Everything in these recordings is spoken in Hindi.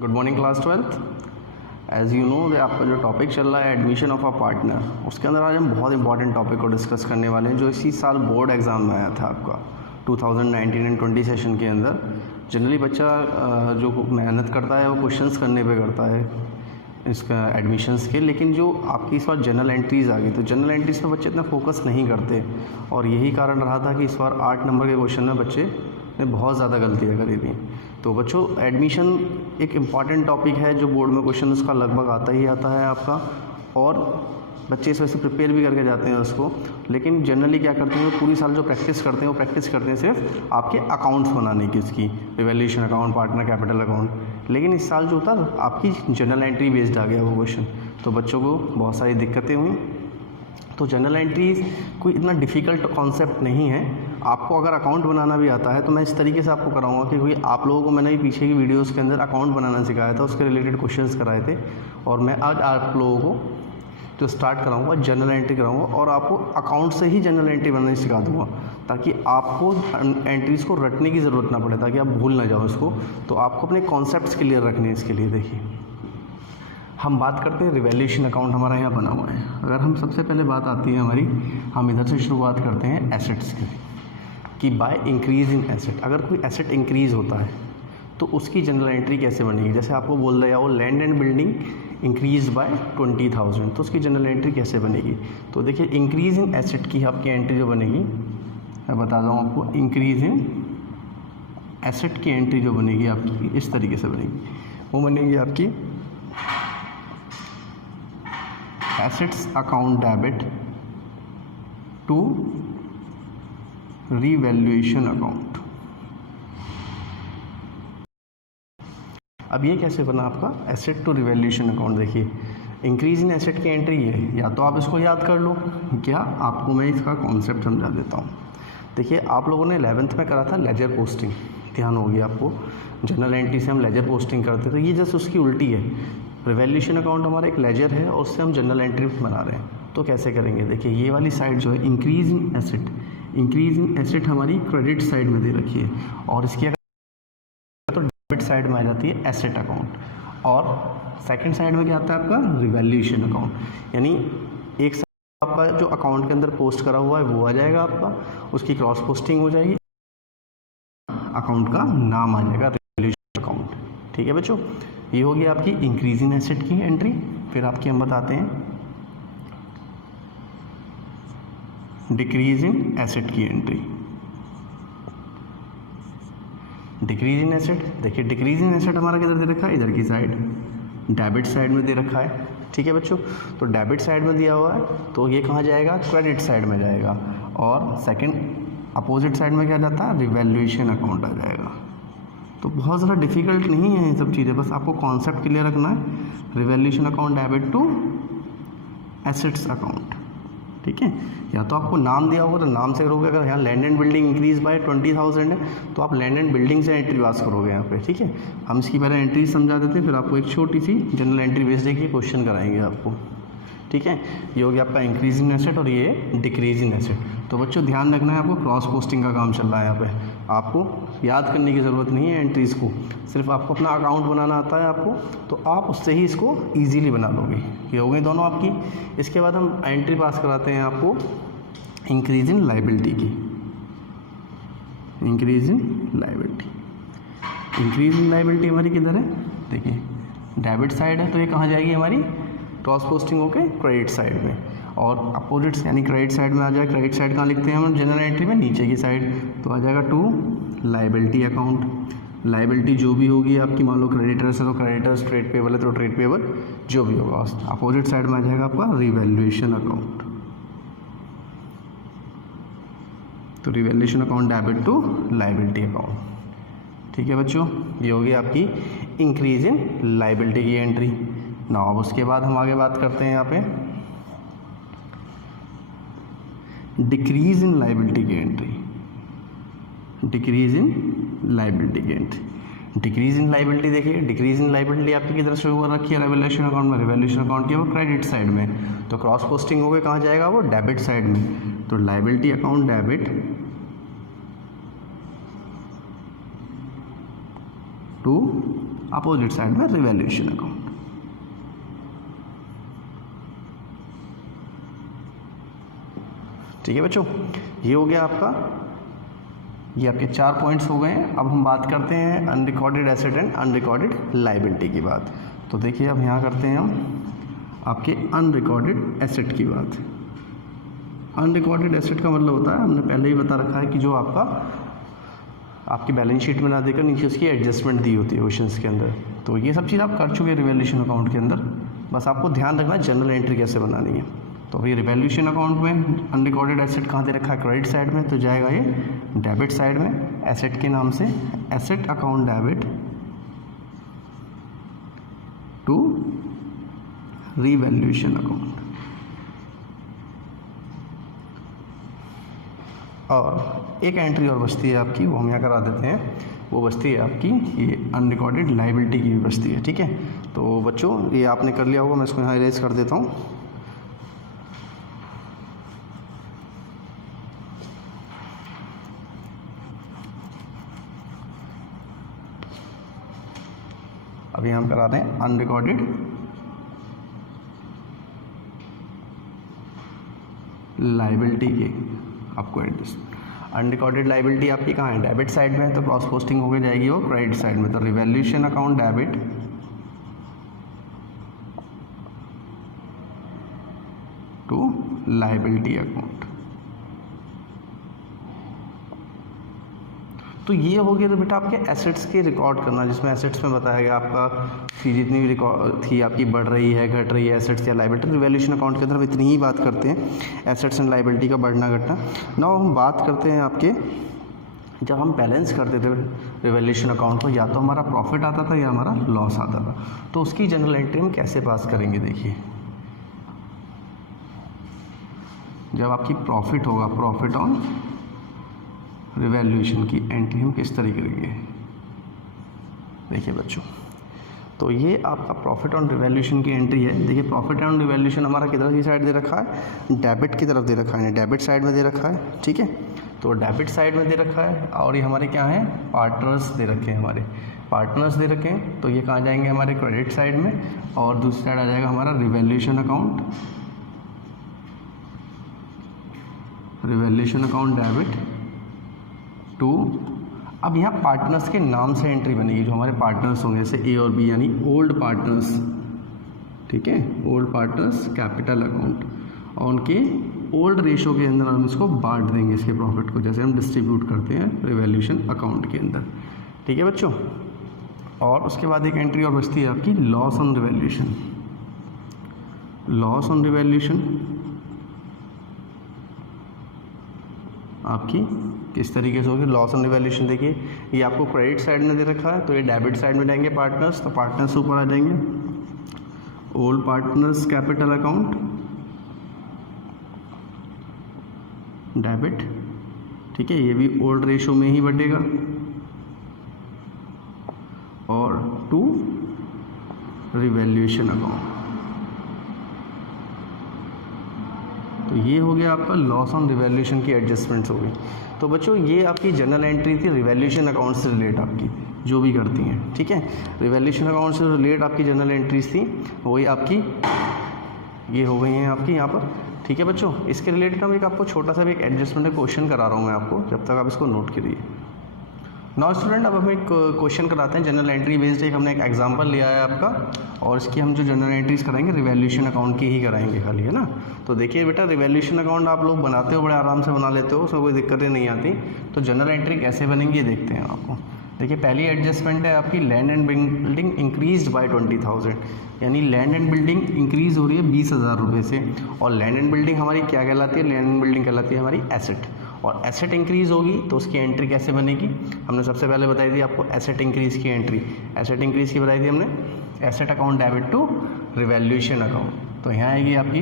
Good morning class 12th। As you know आपका जो टॉपिक चल रहा है एडमिशन ऑफ अ पार्टनर, उसके अंदर आज हम बहुत इंपॉर्टेंट टॉपिक को डिस्कस करने वाले हैं जो इसी साल बोर्ड एग्ज़ाम में आया था आपका 2019 एंड 20 सेशन के अंदर। जनरली बच्चा जो मेहनत करता है वो क्वेश्चंस करने पे करता है इसका एडमिशन्स के, लेकिन जो आपकी इस बार जनरल एंट्रीज़ आ गई तो जनरल एंट्रीज़ पे बच्चे इतना फोकस नहीं करते और यही कारण रहा था कि इस बार 8 नंबर के क्वेश्चन में बच्चे ने बहुत ज़्यादा गलतियाँ करी थी। तो बच्चों एडमिशन एक इम्पॉर्टेंट टॉपिक है जो बोर्ड में क्वेश्चन उसका लगभग आता ही आता है आपका, और बच्चे इस वजह से प्रिपेयर भी करके जाते हैं उसको। लेकिन जनरली क्या करते हैं, पूरी साल जो प्रैक्टिस करते हैं वो प्रैक्टिस करते हैं सिर्फ आपके अकाउंट्स बनाने की, इसकी revaluation account, partner capital account. लेकिन इस साल जो था आपकी जनरल एंट्री बेस्ड आ गया वो क्वेश्चन, तो बच्चों को बहुत सारी दिक्कतें हुई। तो जनरल एंट्री कोई इतना डिफ़िकल्ट कॉन्सेप्ट नहीं है। आपको अगर अकाउंट बनाना भी आता है तो मैं इस तरीके से आपको कराऊंगा कि क्योंकि आप लोगों को मैंने भी पीछे की वीडियोस के अंदर अकाउंट बनाना सिखाया था, उसके रिलेटेड क्वेश्चंस कराए थे, और मैं आज आप लोगों को जो स्टार्ट कराऊंगा जनरल एंट्री कराऊंगा और आपको अकाउंट से ही जनरल एंट्री बनाना सिखा दूंगा, ताकि आपको एंट्रीज़ को रटने की ज़रूरत ना पड़े, ताकि आप भूल ना जाओ इसको। तो आपको अपने कॉन्सेप्ट्स क्लियर रखने हैं। इसके लिए देखिए हम बात करते हैं रिवैल्यूएशन अकाउंट हमारा यहाँ बना हुआ है। अगर हम सबसे पहले बात आती है हमारी, हम इधर से शुरुआत करते हैं एसेट्स की, कि बाय इंक्रीज इन एसेट। अगर कोई एसेट इंक्रीज़ होता है तो उसकी जनरल एंट्री कैसे बनेगी। जैसे आपको बोल दिया वो land and building increase by 20,000, तो उसकी जनरल एंट्री कैसे बनेगी। तो देखिए इंक्रीज इन एसेट की आपकी एंट्री जो बनेगी, मैं बता दूँ आपको, इंक्रीज इन एसेट की एंट्री जो बनेगी आपकी इस तरीके से बनेगी। वो बनेगी आपकी assets account debit to revaluation account. अब ये कैसे बना आपका एसेट टू रिवैल्यूएशन अकाउंट। देखिए इंक्रीज इन एसेट की एंट्री है, या तो आप इसको याद कर लो, क्या आपको मैं इसका कॉन्सेप्ट समझा देता हूँ। देखिए आप लोगों ने 11th में करा था लेजर पोस्टिंग, ध्यान होगी आपको। जनरल एंट्री से हम लेजर पोस्टिंग करते थे, ये जस्ट उसकी उल्टी है। रिवैल्यूएशन अकाउंट हमारा एक लेजर है और उससे हम जनरल एंट्री बना रहे हैं। तो कैसे करेंगे, देखिए ये वाली साइड जो है increase in asset, increase in asset हमारी क्रेडिट साइड में दे रखी है, और इसकी अगर तो डेबिट साइड में आ जाती है एसेट अकाउंट, और सेकंड साइड में क्या आता है आपका रिवैल्यूएशन अकाउंट। यानी एक साइड आपका जो अकाउंट के अंदर पोस्ट करा हुआ है वो आ जाएगा आपका, उसकी क्रॉस पोस्टिंग हो जाएगी, अकाउंट का नाम आ जाएगा रिवैल्यूएशन अकाउंट। ठीक है बच्चों, ये होगी आपकी इंक्रीज इन एसेट की एंट्री। फिर आपकी हम बताते हैं डिक्रीज इन एसेट की एंट्री। डिक्रीज इन एसेट, देखिए डिक्रीज इन एसेट हमारा किधर दे रखा है, इधर की साइड, डेबिट साइड में दे रखा है। ठीक है बच्चों, तो डेबिट साइड में दिया हुआ है तो ये कहाँ जाएगा, क्रेडिट साइड में जाएगा, और सेकंड अपोजिट साइड में क्या जाता है, रिवैल्यूएशन अकाउंट आ जाएगा। तो बहुत ज़्यादा डिफिकल्ट नहीं है ये सब चीज़ें, बस आपको कॉन्सेप्ट क्लियर रखना है। Revaluation account debit to assets account. ठीक है, या तो आपको नाम दिया होगा तो नाम से करोगे। अगर यहाँ land and building increase by 20,000 है तो आप लैंड एंड बिल्डिंग से एंट्री पास करोगे यहाँ पे। ठीक है, हम इसकी पहले एंट्री समझा देते हैं, फिर आपको एक छोटी सी जनरल एंट्री बेस देके क्वेश्चन कराएंगे आपको। ठीक है, ये हो गया आपका इंक्रीज इन एसेट और ये डिक्रीज इन एसेट। तो बच्चों ध्यान रखना है, आपको क्रॉस पोस्टिंग का काम चल रहा है यहाँ पे, आपको याद करने की ज़रूरत नहीं है एंट्रीज़ को, सिर्फ आपको अपना अकाउंट बनाना आता है आपको, तो आप उससे ही इसको ईजीली बना लोगे। ये हो गई दोनों आपकी। इसके बाद हम एंट्री पास कराते हैं आपको इंक्रीज इन लाइबिलिटी की। Increase in liability, increase in liability हमारी किधर है, देखिए डेबिट साइड है तो ये कहाँ जाएगी हमारी, क्रॉस पोस्टिंग होके क्रेडिट साइड में, और अपोजिट यानी क्रेडिट साइड में आ जाएगा। क्रेडिट साइड कहाँ लिखते हैं हम जनरल एंट्री में, नीचे की साइड, तो आ जाएगा टू लाइबिलिटी अकाउंट। लाइबिलिटी जो भी होगी आपकी, मान लो क्रेडिटर्स है तो क्रेडिटर्स, ट्रेड पेबल है तो ट्रेड पेबल, जो भी होगा। अपोजिट साइड में आ जाएगा आपका रिवैल्यूएशन अकाउंट। तो revaluation account debit to liability account. ठीक है बच्चों, ये होगी आपकी इंक्रीज इन लाइबिलिटी की एंट्री ना। अब उसके बाद हम आगे बात करते हैं यहाँ पे डिक्रीज इन लाइबिलिटी की एंट्री। डिक्रीज इन लाइबिलिटी की एंट्री, डिक्रीज इन लाइबिलिटी देखिए, डिक्रीज इन लाइबिलिटी आपकी किधर शुरू हो रखी है, रिवैल्यूएशन अकाउंट में। रिवैल्यूएशन अकाउंट की वो क्रेडिट साइड में, तो क्रॉस पोस्टिंग हो गए कहाँ जाएगा वो, डेबिट साइड में। तो liability account debit to opposite side में रिवैल्यूएशन अकाउंट। ठीक है बच्चों, ये हो गया आपका, ये आपके 4 पॉइंट्स हो गए हैं। अब हम बात करते हैं unrecorded asset and unrecorded liability की बात। तो देखिए अब यहाँ करते हैं हम आपके अनरिकॉर्डेड एसेट की बात। अनरिकॉर्डेड एसेट का मतलब होता है, हमने पहले ही बता रखा है कि जो आपकी बैलेंस शीट में ना देकर नीचे उसकी एडजस्टमेंट दी होती है क्वेश्चंस के अंदर। तो ये सब चीज़ आप कर चुके हैं रिवैल्यूएशन अकाउंट के अंदर, बस आपको ध्यान रखना है जनरल एंट्री कैसे बनानी है। तो अभी रिवैल्यूएशन अकाउंट में अनरिकॉर्डेड एसेट कहाँ दे रखा है, क्रेडिट साइड में, तो जाएगा ये डेबिट साइड में एसेट के नाम से, asset account debit to revaluation account. और एक एंट्री और बचती है आपकी, वो हम यहाँ करा देते हैं, वो बचती है आपकी ये अनरिकॉर्डेड लायबिलिटी की भी बचती है। ठीक है, तो बच्चों ये आपने कर लिया होगा, मैं इसको यहाँ इरेज कर देता हूँ। अभी हम करा रहे हैं अनरिकॉर्डेड लायबिलिटी के आपको एडजस्ट। अनरिकॉर्डेड लायबिलिटी आपकी कहाँ है, डेबिट साइड में, तो क्रॉस पोस्टिंग होकर जाएगी वो क्रेडिट साइड में। तो revaluation account debit to liability account. तो ये हो गया तो बेटा आपके एसेट्स के रिकॉर्ड करना, जिसमें एसेट्स में बताया गया आपका फी जितनी भी रिकॉर्ड थी आपकी बढ़ रही है घट रही है एसेट्स या लायबिलिटी। रिवैल्यूएशन अकाउंट के अंदर हम इतनी ही बात करते हैं, एसेट्स एंड लायबिलिटी का बढ़ना घटना। नाउ हम बात करते हैं आपके, जब हम बैलेंस करते थे रिवैल्यूएशन अकाउंट को, या तो हमारा प्रॉफिट आता था या हमारा लॉस आता था, तो उसकी जनरल एंट्री हम कैसे पास करेंगे। देखिए जब आपकी प्रॉफिट होगा, प्रॉफिट ऑन रिवैल्यूएशन की एंट्री हम किस तरह करेंगे। देखिए बच्चों, तो ये आपका प्रॉफिट ऑन रिवैल्यूएशन की एंट्री है। देखिए प्रॉफिट ऑन रिवैल्यूएशन हमारा किधर की साइड दे रखा है, डेबिट की तरफ दे रखा है, डेबिट साइड में दे रखा है। ठीक है, तो डेबिट साइड में दे रखा है, और ये हमारे क्या हैं, पार्टनर्स दे रखे हैं, हमारे पार्टनर्स दे रखे हैं। तो ये कहाँ जाएंगे, हमारे क्रेडिट साइड में, और दूसरी साइड आ जाएगा हमारा revaluation account, revaluation account debit to. अब यहाँ पार्टनर्स के नाम से एंट्री बनेगी, जो हमारे पार्टनर्स होंगे जैसे ए और बी, यानी ओल्ड पार्टनर्स। ठीक है, ओल्ड पार्टनर्स कैपिटल अकाउंट, और उनके ओल्ड रेशो के अंदर हम इसको बांट देंगे इसके प्रॉफिट को, जैसे हम डिस्ट्रीब्यूट करते हैं रिवैल्यूएशन अकाउंट के अंदर। ठीक है बच्चों, और उसके बाद एक एंट्री और बचती है आपकी loss on revaluation. Loss on revaluation आपकी किस तरीके से होगी, लॉस ऑन रिवैल्यूएशन। देखिए ये आपको क्रेडिट साइड में दे रखा है, तो ये डेबिट साइड में जाएंगे पार्टनर्स, तो पार्टनर्स ऊपर आ जाएंगे, old partners capital account debit. ठीक है, ये भी ओल्ड रेशो में ही बटेगा, और टू रिवैल्यूएशन अकाउंट। तो ये हो गया आपका लॉस ऑन रिवैल्यूएशन की एडजस्टमेंट्स हो गई। तो बच्चों ये आपकी जनरल एंट्री थी रिवैल्यूएशन अकाउंट से रिलेट आपकी जो भी करती हैं। ठीक है, रिवैल्यूएशन अकाउंट से रिलेट आपकी जनरल एंट्रीज थी, वही आपकी ये हो गई हैं आपकी यहाँ पर। ठीक है बच्चों, इसके रिलेटेड हम एक आपको छोटा सा भी एक एडजस्टमेंट क्वेश्चन करा रहा हूँ मैं आपको, जब तक आप इसको नोट करिए। नाउ स्टूडेंट, अब हम एक क्वेश्चन कराते हैं जनरल एंट्री बेस्ड। एक हमने एक एग्जांपल लिया है आपका, और इसकी हम जो जनरल एंट्रीज कराएंगे रिवैल्यूएशन अकाउंट की ही कराएंगे खाली, है ना। तो देखिए बेटा, रिवैल्यूएशन अकाउंट आप लोग बनाते हो, बड़े आराम से बना लेते हो, उसमें कोई दिक्कतें नहीं आती। तो जनरल एंट्री कैसे बनेंगी ये देखते हैं आपको। देखिए पहली एडजस्टमेंट है आपकी land and building increased by 20,000, यानी लैंड एंड बिल्डिंग इंक्रीज़ हो रही है 20,000 रुपये से। और लैंड एंड बिल्डिंग हमारी क्या कहलाती है, लैंड एंड बिल्डिंग कहलाती है हमारी एसेट। और एसेट इंक्रीज़ होगी तो उसकी एंट्री कैसे बनेगी, हमने सबसे पहले बताई थी आपको एसेट इंक्रीज़ की एंट्री। एसेट इंक्रीज़ की बताई थी हमने, asset account debit to revaluation account. तो यहाँ आएगी आपकी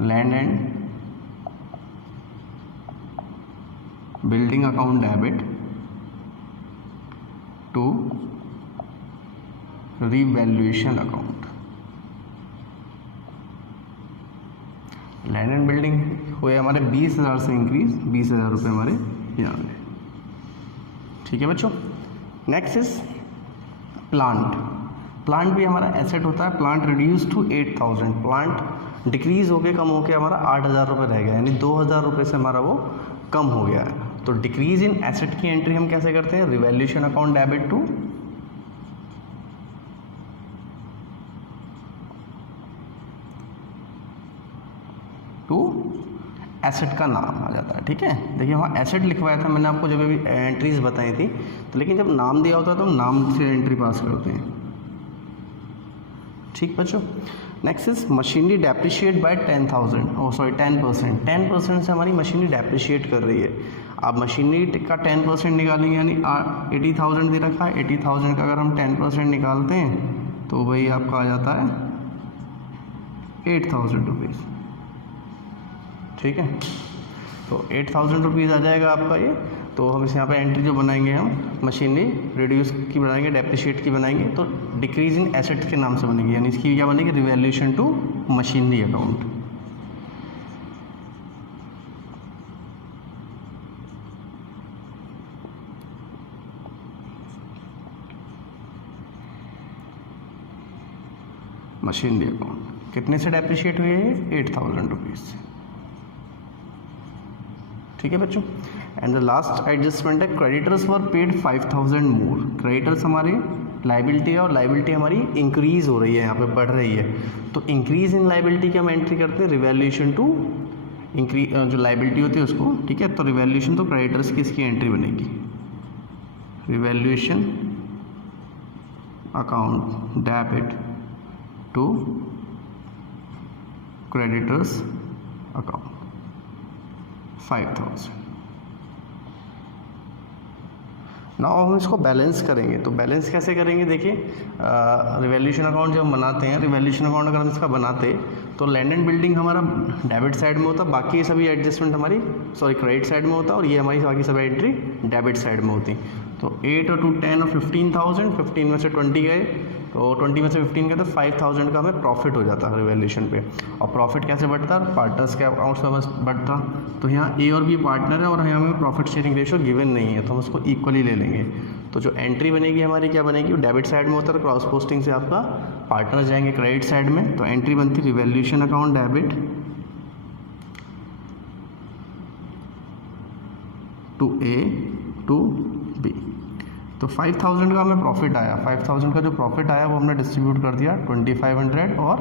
land and building account debit to revaluation account. Land and building हुए हमारे 20,000 से इंक्रीज, 20,000 रुपये हमारे यहाँ में। ठीक है बच्चों, नेक्स्ट इज प्लांट भी हमारा एसेट होता है। Plant reduce to 8000, plant decrease होके कम होके हमारा 8000 रुपये रह गया, यानी 2000 रुपये से हमारा वो कम हो गया है। तो डिक्रीज इन एसेट की एंट्री हम कैसे करते हैं, revaluation account debit to asset का नाम आ जाता है। ठीक है, देखिए वहाँ एसेट लिखवाया था मैंने आपको जब भी एंट्रीज बताई थी, तो लेकिन जब नाम दिया होता है तो हम नाम से एंट्री पास करते हैं। ठीक बच्चों, next is machinery depreciate by 10%। 10% से हमारी मशीनरी डेप्रिशिएट कर रही है। आप मशीनरी का 10% निकालेंगे, यानी 80,000 दे रखा है, 80,000 का अगर हम 10% निकालते हैं तो वही आपका आ जाता है 8,000 रुपीज़। ठीक है, तो 8,000 रुपीज़ आ जाएगा आपका ये। तो हम इस यहाँ पे एंट्री जो बनाएंगे, हम मशीनरी रिड्यूस की बनाएंगे, डेप्रिशिएट की बनाएंगे, तो डिक्रीज इन एसेट के नाम से बनेगी, यानी इसकी क्या बनेगी, revaluation to machinery account. Machinery account कितने से डेप्रिशिएट हुए हैं, 8,000 रुपीज़ से। ठीक है बच्चों, एंड द लास्ट एडजस्टमेंट है क्रेडिटर्स वर पेड 5,000 मोर। क्रेडिटर्स हमारी लाइबिलिटी है और लाइबिलिटी हमारी इंक्रीज हो रही है, यहाँ पे बढ़ रही है। तो इंक्रीज इन लाइबिलिटी की हम एंट्री करते हैं रिवैल्यूएशन टू इंक्रीज, जो लाइबिलिटी होती है उसको। ठीक है, तो रिवैल्यूएशन तो क्रेडिटर्स की इसकी एंट्री बनेगी, revaluation account debit to creditors account 5,000। Now हम इसको बैलेंस करेंगे, तो बैलेंस कैसे करेंगे, देखिए रिवैल्यूएशन अकाउंट जब हम बनाते हैं, रिवैल्यूएशन अकाउंट अगर हम इसका बनाते तो लैंड एंड बिल्डिंग हमारा डेबिट साइड में होता, बाकी सभी एडजस्टमेंट हमारी क्रेडिट साइड में होता, और ये हमारी बाकी सभी एंट्री डेबिट साइड में होती। तो 8 और 2 10 और 15,000, 15 में से 20 गए, तो 20 में से 15 गए तो 5,000 का हमें प्रॉफिट हो जाता है रिवैल्यूएशन पे। और प्रॉफिट कैसे बढ़ता है, पार्टनर्स के अकाउंट से बस बढ़ता। तो यहाँ ए और बी पार्टनर है और यहाँ हमें प्रॉफिट शेयरिंग रेशियो गिवन नहीं है, तो हम उसको इक्वली ले लेंगे। तो जो एंट्री बनेगी हमारी क्या बनेगी, वो डेबिट साइड में होता है, क्रॉस पोस्टिंग से आपका पार्टनर जाएंगे क्रेडिट साइड में। तो एंट्री बनती revaluation account debit to A to B. तो 5,000 का हमें प्रॉफिट आया, 5,000 का जो प्रॉफिट आया वो हमने डिस्ट्रीब्यूट कर दिया 2,500 और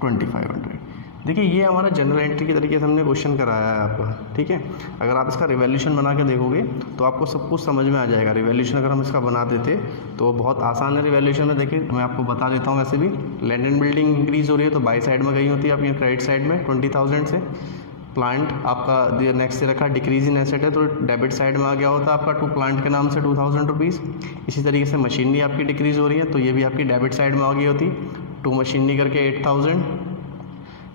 2,500। देखिए ये हमारा जनरल एंट्री के तरीके से हमने क्वेश्चन कराया है आपका। ठीक है, अगर आप इसका रिवैल्यूएशन बना के देखोगे तो आपको सब कुछ समझ में आ जाएगा। रिवैल्यूएशन अगर हम इसका बना देते तो बहुत आसान है रिवैल्यूएशन में। देखिए मैं आपको बता देता हूँ, वैसे भी लैंड एंड बिल्डिंग इंक्रीज हो रही है तो बाई साइड में गई होती है आपकी क्रेडिट साइड में 20,000 से। प्लांट आपका नेक्स्ट से रखा डिक्रीज इन एसेट है तो डेबिट साइड में आ गया होता आपका टू प्लांट के नाम से 2,000 रुपीज़। इसी तरीके से मशीनरी आपकी डिक्रीज हो रही है तो ये भी आपकी डेबिट साइड में आ गई होती, टू मशीनरी करके 8,000।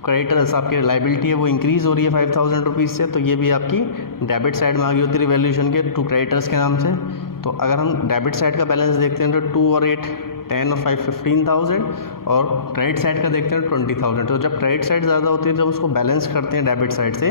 क्रेडिटर्स आपकी लाइबिलिटी है वो इंक्रीज़ हो रही है 5,000 रुपीज़ से, तो ये भी आपकी डेबिट साइड में आ गई होती है रिवैल्यूएशन के टू क्रेडिटर्स के नाम से। तो अगर हम डेबिट साइड का बैलेंस देखते हैं तो 2 और 8 10 और 5 15,000 और क्रेडिट साइड का देखते हैं 20,000। तो जब क्रेडिट साइड ज़्यादा होती है, जब उसको बैलेंस करते हैं डेबिट साइड से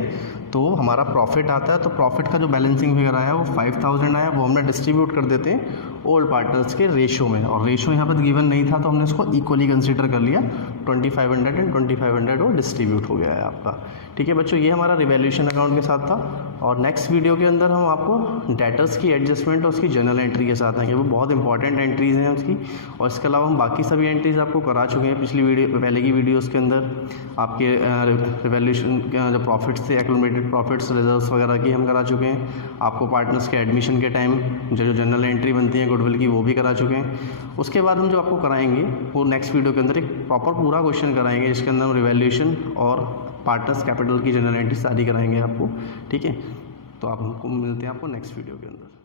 तो हमारा प्रॉफिट आता है। तो प्रॉफिट का जो बैलेंसिंग फिगर आया वो 5,000 आया, वो हमने डिस्ट्रीब्यूट कर देते हैं ओल्ड पार्टनर्स के रेशो में। और रेशो यहाँ पर गिवन नहीं था तो हमने इसको इक्वली कंसीडर कर लिया, 2,500 एंड 2,500 वो डिस्ट्रीब्यूट हो गया है आपका। ठीक है बच्चों, ये हमारा रिवैल्यूएशन अकाउंट के साथ था। और नेक्स्ट वीडियो के अंदर हम आपको डेटर्स की एडजस्टमेंट और उसकी जर्नल एंट्री के साथ आएंगे, वो बहुत इंपॉर्टेंट एंट्रीज़ हैं उसकी। और इसके अलावा हम बाकी सभी एंट्रीज़ आपको करा चुके हैं पिछली वीडियो, पहले की वीडियोज़ के अंदर। आपके रिवैल्यूएशन के जो प्रॉफिट्स थे, एक्यूमुलेटेड प्रॉफिट्स, रिजर्व्स वगैरह की हम करा चुके हैं। आपको पार्टनर्स के एडमिशन के टाइम जो जर्नल एंट्री बनती है गुडविल की, वो भी करा चुके हैं। उसके बाद हम जो आपको कराएंगे वो नेक्स्ट वीडियो के अंदर एक प्रॉपर पूरा क्वेश्चन कराएंगे जिसके अंदर हम रिवैल्यूएशन और पार्टनर्स कैपिटल की जनरल एंट्री सारी कराएंगे आपको। ठीक है, तो आप हमको मिलते हैं आपको नेक्स्ट वीडियो के अंदर।